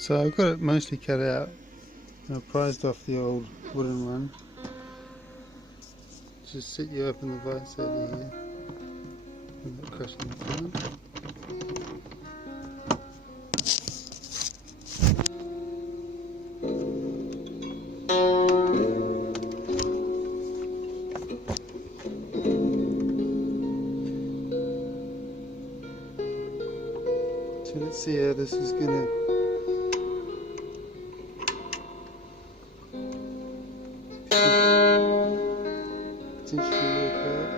So I've got it mostly cut out. I prized off the old wooden one. Just sit you up in the vice over here without crushing the front. So let's see how this is going to potentially work out.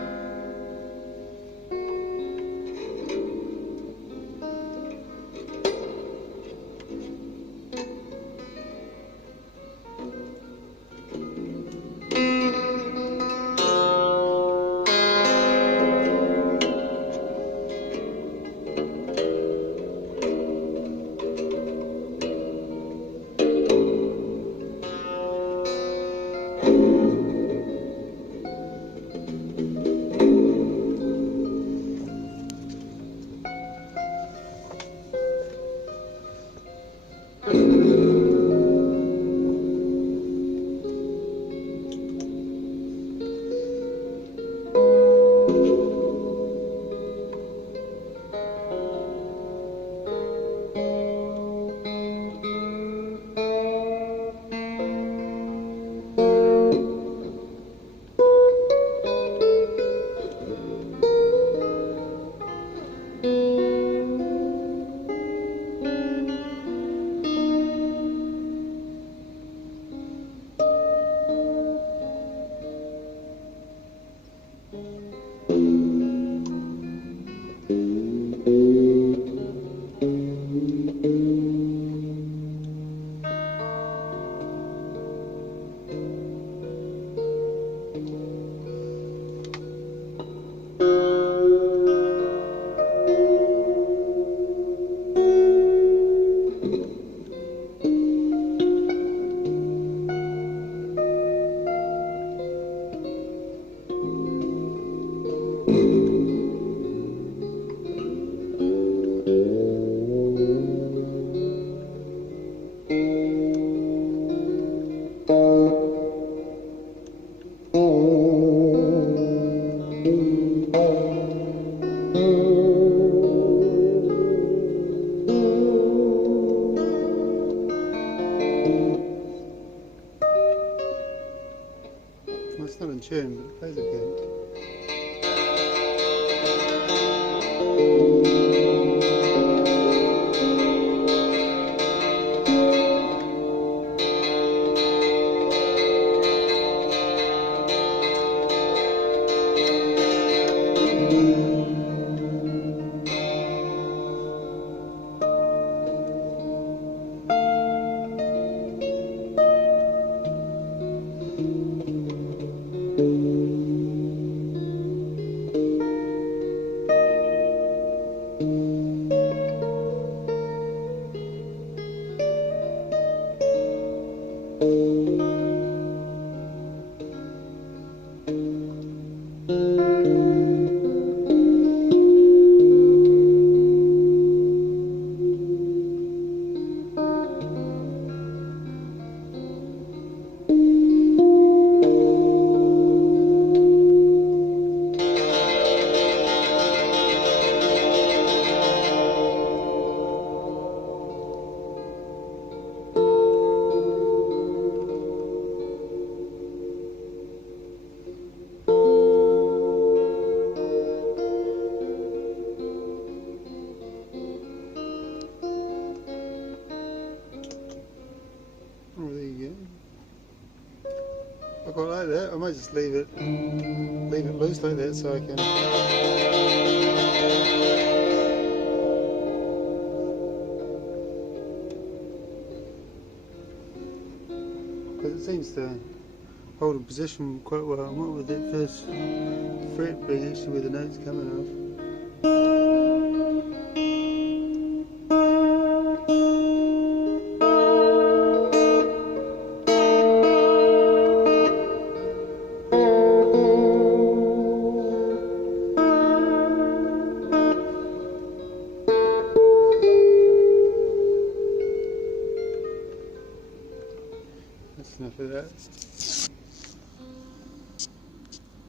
Well, it's not in tune, but it plays okay. Oh, there you go. I quite like that. I might just leave it loose like that so I can. Because it seems to hold in position quite well. And what with that first fret being actually where the note's coming off. That's enough of that.